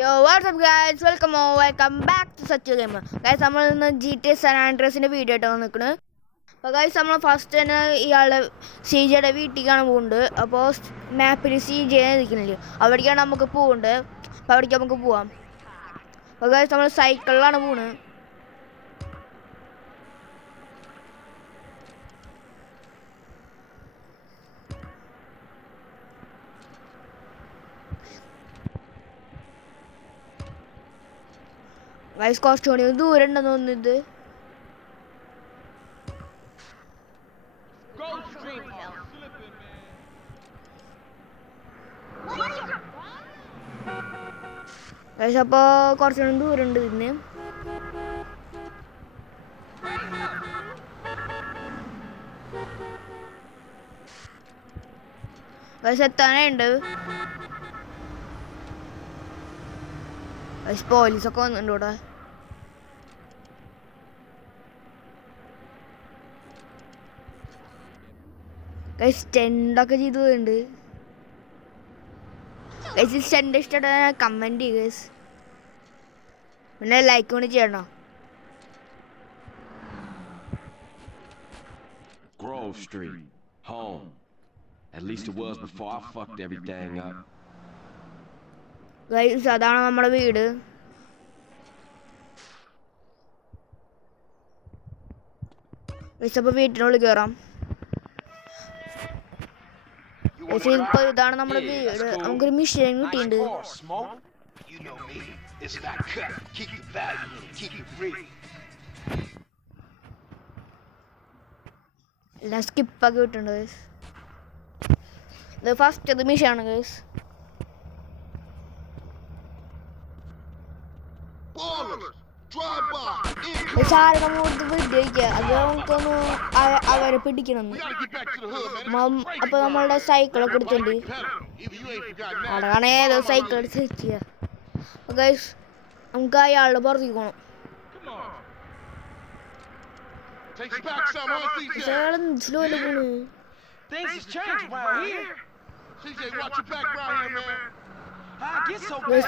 Yo, what's up guys? Welcome back to such a gamer. Guys, നമ്മൾ ഇന്ന് GTA San Andreasന്റെ video ആയിട്ടാണ് നിൽക്കുന്നത്. അപ്പോൾ ഗൈസ് നമ്മൾ ഫസ്റ്റ് തന്നെ ഇയാളുടെ CJയുടെ വീട്ടിലേക്കാണ് പോകുന്നത്. അപ്പോൾ മാപ്പിൽ CJ നിൽക്കുന്നില്ല, അവിടേക്കാണ് നമുക്ക് പോകുന്നത്. അപ്പോൾ അവിടേക്ക് നമുക്ക് പോവാം. അപ്പോൾ ഗൈസ് നമ്മൾ സൈക്കിളിലാണ് പോകുന്നത്. ഗൈസ് കുറച്ചുകൂടി ദൂരം ഉണ്ടെന്ന് തോന്നുന്നത്. ഗൈസ് അപ്പോൾ കുറച്ചുകൂടി ദൂരം ഉണ്ട് ഇതിന്. ഗൈസ് എത്താനേ ഉണ്ട്. ഗൈസ് പോലീസൊക്കെ വന്നിട്ടുണ്ട് ഇവിടെ. ഗൈസ് സ്റ്റെൻഡൊക്കെ ചെയ്ത് പോയിട്ടുണ്ട്. ഗൈസ് സ്റ്റെൻഡ് ഇഷ്ടമായിട്ട് കമൻറ്റ് ചെയ്യുക ഗൈസ്, പിന്നെ ലൈക്ക് കൂടി ചെയ്യണം. Grove Street, home. At least it was before I fucked everything up. Guys അതാണ് നമ്മുടെ വീട്. ഗൈസ് അപ്പോൾ വീട്ടിനുള്ളിൽ കയറാം. ഇപ്പോൾ ഇതാണ് നമ്മുടെ വീട്. നമുക്കൊരു മിഷൻ കിട്ടിയിട്ടുണ്ട്. എല്ലാം സ്കിപ്പൊക്കെ കിട്ടുന്നുണ്ട് ഗൈസ്. ഇത് ഫസ്റ്റ് മിഷനാണ് ഗൈസ്. അത് നമുക്കൊന്ന് അവരെ പിടിക്കണം. അപ്പൊ നമ്മളുടെ സൈക്കിളൊക്കെ എടുത്തിട്ടുണ്ട്. അതാണ് ഏതോ സൈക്കിൾ എടുത്ത് സെറ്റ് ചെയ്യുക. ഗൈസ് നമുക്ക് അയാളുടെ പുറത്തേക്ക് പോകണം. സ്ലോയില് പോണു.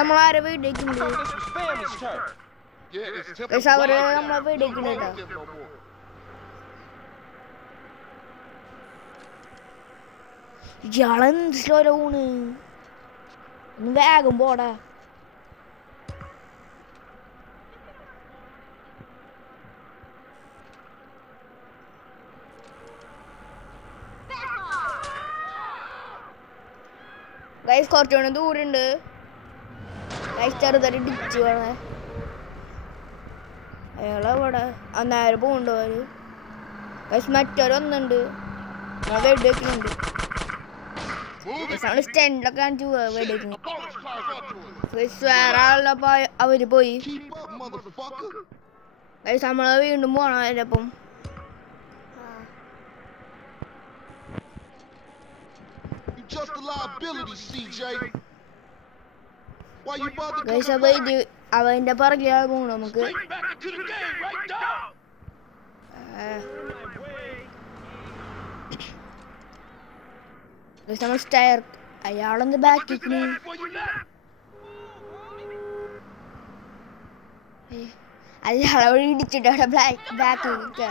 നമ്മളാരെ വീട്ടിലേക്കുണ്ട്. അവര് നമ്മളെ വീട്ടിലേക്കുണ്ട്. ഇയാളെന്ത് സ്ലോയില് പോണ്. ഒന്ന് വേഗം പോടാ. ഗൈസ് കുറച്ചുകൂടെ ദൂരമുണ്ട്. ഗൈസ് ചെറുതായിട്ട് ഡിച്ച് വേണേ. അയാളവിടെ അന്നേരം പോകുന്നുണ്ടോ അവര്. ഗൈസ് മറ്റവർ വന്നിട്ടുണ്ട്. വെടിവെക്കുന്നുണ്ട്. നമ്മള് സ്റ്റെൻഡൊക്കെ കാണിച്ചു വെടിവെക്കുന്നു. വേറെ ആളുള്ളപ്പോ അവര് പോയി. ഗൈസ് നമ്മള് വീണ്ടും പോകണം അതിൻ്റെ ഒപ്പം. ഗൈസ് അപ്പൊ ഇത് അവന്റെ പുറകിലാണ് പോകണം നമുക്ക്. നമ്മൾ സ്റ്റയർ അയാളൊന്ന് ബാക്കിക്കുന്നു. അയാളവിടെ ഇടിച്ചിട്ട് അവിടെ ബാക്കി നിൽക്കുക.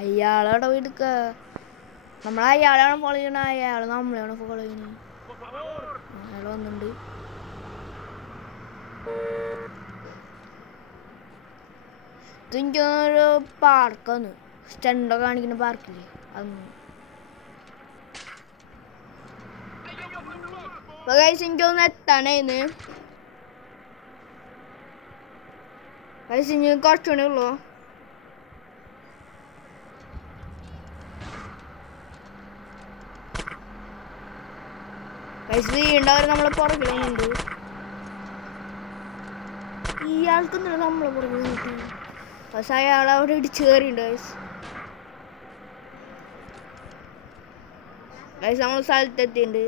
അയാളവിടെ എടുക്കുക. നമ്മളയാളാണ് ഫോളോ ചെയ്യണ. അയാൾ നമ്മളെയാണ് ഫോളോ ചെയ്യണത്. അയാൾ വന്നിട്ടുണ്ട്. ഇതിൻ്റെ പാർക്കാണ്. സ്റ്റണ്ടൊക്കെ കാണിക്കുന്ന പാർക്കില്ലേ അതൊന്നും. അപ്പോൾ ഗൈസ് എനിക്ക് ഒന്ന് എത്താനായിരുന്നു. ഗൈസ് ഇനി കുറച്ചുകൂടെ ഉള്ളൂ. ഗൈസ് വീണ്ടവർ നമ്മളെ പുറകിലുണ്ട്. ഇയാൾക്കൊന്നും നമ്മളെ പുറകിൽ നിൽക്കുന്നു. പക്ഷെ അയാൾ അവിടെ ഇടിച്ച് കയറിയുണ്ട് ഗൈസ്. ഗൈസ് നമ്മൾ സ്ഥലത്തെത്തിയിട്ടുണ്ട്.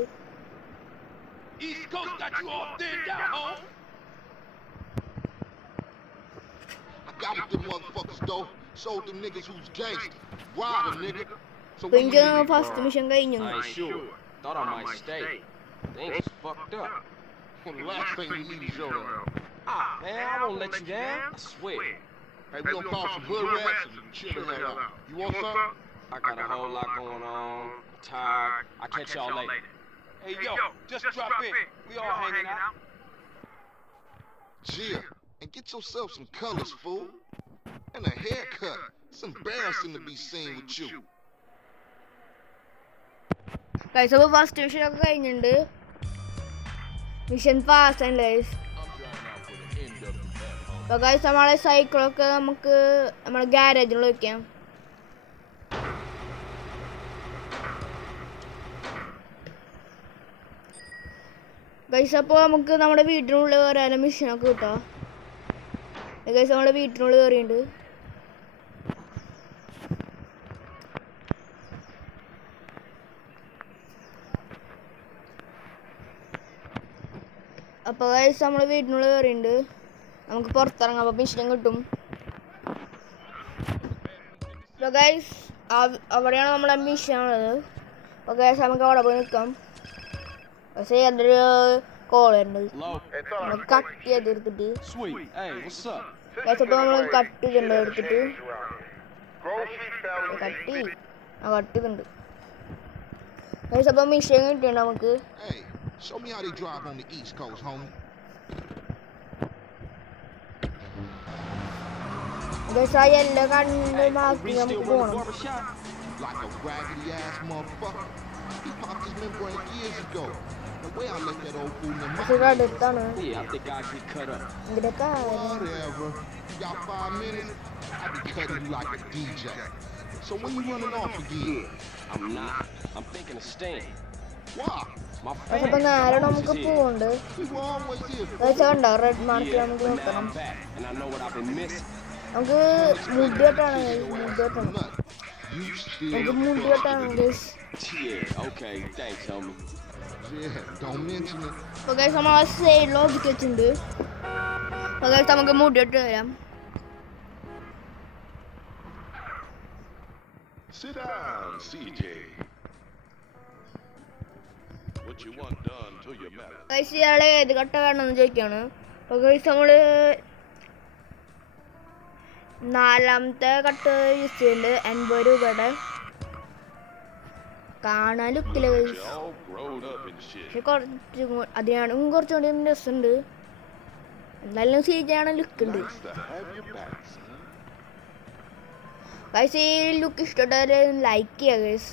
Got with them motherfuckers though. Showed them niggas who's gangster. Ride them, nigga. So അപ്പൊ when you എനിക്ക് leave, ഫസ്റ്റ് മിഷൻ കഴിഞ്ഞു. I ain't sure. Thought I might stay. Things is fucked up. well, the last thing you need is your help. Ah, man, I won't let you down. I swear. Hey, we gonna pop some hood rats and chill the hell out. You want some? I got a whole lot going on. I'm tired. I'll catch y'all later. Hey, yo, just drop in. We all hanging out. Chill and get yourself some colors, fool. And a haircut. It's embarrassing to be seen with you. Guys അപ്പോൾ first mission ഒക്കെ കഴിഞ്ഞിട്ടുണ്ട്. Mission pass ആണ് guys. അപ്പോൾ guys നമ്മളെ സൈക്കിളൊക്കെ നമുക്ക് നമ്മളെ ഗ്യാരേജിൽ വയ്ക്കാം. Guys അപ്പോൾ നമുക്ക് നമ്മുടെ വീട്ടിനുള്ളിൽ കയറാനും മിഷനൊക്കെ കിട്ടാം. ഗൈസ് നമ്മുടെ വീട്ടിനുള്ളിൽ കയറിയിട്ടുണ്ട്. അപ്പോൾ ഗൈസ് നമ്മൾ വീട്ടിനുള്ളിൽ കയറിയിട്ടുണ്ട്. നമുക്ക് പുറത്തിറങ്ങാം, അപ്പോൾ മിഷനും കിട്ടും. അപ്പോൾ ഗൈസ് അവിടെയാണ് നമ്മളെ മിഷൻ ഉള്ളത്. അപ്പോൾ ഗൈസ് നമുക്ക് അവിടെ പോയി നിൽക്കാം. പക്ഷേ അതൊരു കോളുണ്ട്, നമ്മൾ കട്ട് ചെയ്തെടുത്തിട്ട് Sweet. Hey, what's up? Guys അപ്പോൾ നമ്മൾ കട്ട് ചെയ്തിട്ടുണ്ട് എടുത്തിട്ട് കട്ട് ചെയ്തിട്ടുണ്ട് ഗൈസ്. അപ്പോൾ മിഷൻ കിട്ടിയിട്ടുണ്ട് നമുക്ക്. Hey, show me how they drive on the East Coast, homie. Guys ആ എല്ലാം കണ്ട് മാറ്റി Reese നമുക്ക് still run the പോകണം. barbershop? Like a raggedy ass motherfucker. He popped his membrane years ago. The way I let that old fool in the പക്ഷേ mouth. അടുത്താണ് Yeah, I think I'll get cut up. ഇതിലൊക്കെ. Whatever. Got 5 minutes? I be cutting you like a DJ. So when you running off again? I'm not. I'm thinking of staying. Why? My പക്ഷെ അപ്പോൾ family നേരെ always നമുക്ക് is here. പോകുന്നുണ്ട്. We were always here. Guys കണ്ടോ red mark Yeah, നമുക്ക് but now നോക്കണം. I'm back, and I know what I've been missing. നമുക്ക് മുടിയോട്ടാണ് മുടിയോട്ടാണ് Nut. You still നമുക്ക് fuck മുടിയോട്ടാണ് with guys. Yeah, okay. Thanks, homie. it. Yeah, don't mention it. അപ്പോൾ guys നമ്മൾ ആ സൈഡിൽ ഒതുക്കി വെച്ചിട്ടുണ്ട്. അപ്പോൾ ഗൈസ് നമുക്ക് മുടിയോട്ട് വരാം. Sit down, CJ. What you want done to your matter? Guys ഇയാളെ ഏത് കട്ട വേണമെന്ന് ചോദിക്കുകയാണ്. അപ്പോൾ ഗൈസ് നമ്മൾ 4ാമത്തെ കട്ട് യൂസ് ചെയ്യുന്നുണ്ട്. 80 രൂപയുടെ. കാണാൻ ലുക്കില്ല guys. You all grown up and shit. പക്ഷെ അതിനാണ് കുറച്ചുകൂടി രസമുണ്ട്. എന്തായാലും സീജാണ് ലുക്ക് ഉണ്ട്. Nice to have you back, son. Guys ഈ ലുക്ക് ഇഷ്ടപ്പെട്ടവരെ ലൈക്ക് ചെയ്യുക ഗൈസ്.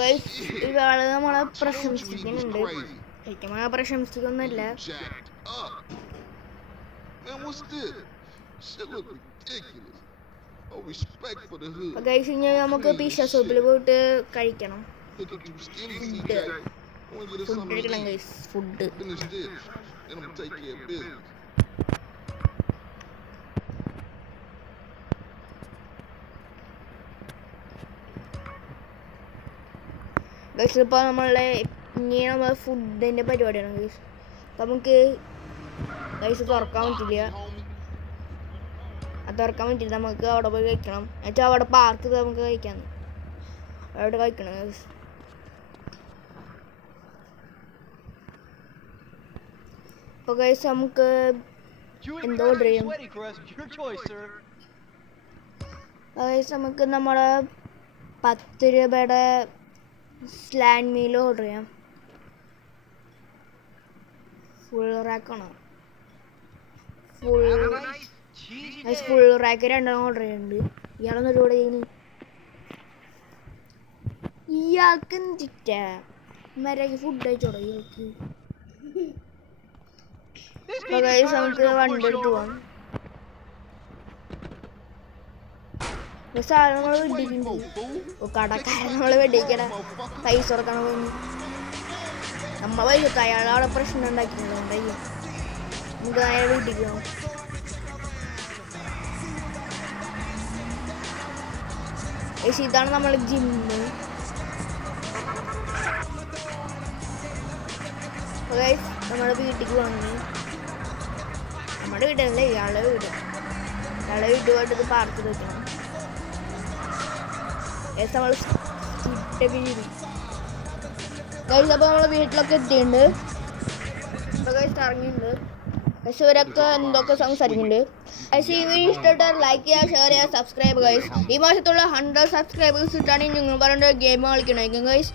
ഗൈസ് ഇയാള് നമ്മളെ Told you he was പ്രശംസിക്കുന്നുണ്ട്. crazy. ശരിക്കും നമ്മളെ പ്രശംസിക്കൊന്നുമില്ല. Jacked up. Man, what's this? Shit look ridiculous. Oh, respect for the അപ്പോൾ hood. ഗൈസ് ഇനി നമുക്ക് പിസ്സ ഷോപ്പിൽ പോയിട്ട് കഴിക്കണം. Looking too skinny, CJ. I want to get us food something to കഴിക്കണം eat. Guys. Food Finish this. Then I'm gonna take care of business. Guys ഇപ്പോൾ നമ്മളെ ഇനി നമ്മൾ ഫുഡിൻ്റെ പരിപാടിയാണ് ഗൈസ്. നമുക്ക് ഗൈസ് തുറക്കാൻ പറ്റില്ല. Homie. അത് തുറക്കാൻ പറ്റില്ല. നമുക്ക് അവിടെ പോയി കഴിക്കണം. എന്നുവെച്ചാൽ അവിടെ പാർക്ക് നമുക്ക് കഴിക്കാം. അവിടെ കഴിക്കണം ഗൈസ്. അപ്പോൾ ഗൈസ് നമുക്ക് എന്തോ ഓർഡർ ചെയ്യാം. ഗൈസ് നമുക്ക് നമ്മുടെ 10 രൂപയുടെ സ്ലാൻഡ് മീൽ ഓർഡർ ചെയ്യാം. ഫുൾ റാക്കാണോ? ഫുൾ റാക്ക് 2 ഓർഡർ ചെയ്യുന്നുണ്ട്. ഇയാളൊന്നും ഒരുപാട് ചെയ്യുന്നു. ഇയാൾക്ക് എന്തിട്ടാ മര്യാദക്ക് ഫുഡ് കഴിച്ചോടോ ഇയാൾക്ക്. അപ്പോൾ ഗൈസ് നമുക്ക് വണ്ടി എടുത്ത് പോവാം. സാധനങ്ങൾ വെട്ടിയിട്ടുണ്ട്. ഓ കടക്കാരൻ നമ്മളെ വെട്ടിക്കട പൈസ കൊടുക്കാൻ പോകുന്നു. നമ്മൾ പൈസ അയാൾ അവിടെ പ്രശ്നം ഉണ്ടാക്കിയിട്ടുണ്ട്. ഉണ്ടായി നമുക്ക് അയാൾ വീട്ടിക്കണം. ഇതാണ് നമ്മളെ ജിമ്മ്. നമ്മുടെ വീട്ടിലേക്ക് വന്ന് നമ്മുടെ വീടല്ലേ ഇയാളുടെ വീട്. ഇയാളുടെ വീട് പോയിട്ട് ഇത് പാർക്ക് വെക്കണം. ഗൈസ് നമ്മൾ ഗൈസ് അപ്പോൾ നമ്മൾ വീട്ടിലൊക്കെ എത്തിയിട്ടുണ്ട്. അപ്പോൾ ഗൈസ് ഇറങ്ങിയിട്ടുണ്ട്. ഗൈസ് ഇവരൊക്കെ എന്തൊക്കെ സംസാരിക്കുന്നുണ്ട്. ഗൈസ് ഈ വീഡിയോ ഇഷ്ടപ്പെട്ടാൽ ലൈക്ക് ചെയ്യുക, ഷെയർ ചെയ്യുക, സബ്സ്ക്രൈബ് ഗൈസ്. ഈ മാസത്തുള്ള 100 സബ്സ്ക്രൈബേഴ്സ് കിട്ടുകയാണെങ്കിൽ നിങ്ങൾ പറഞ്ഞ ഗെയിം കളിക്കണമായിരിക്കും ഗൈസ്.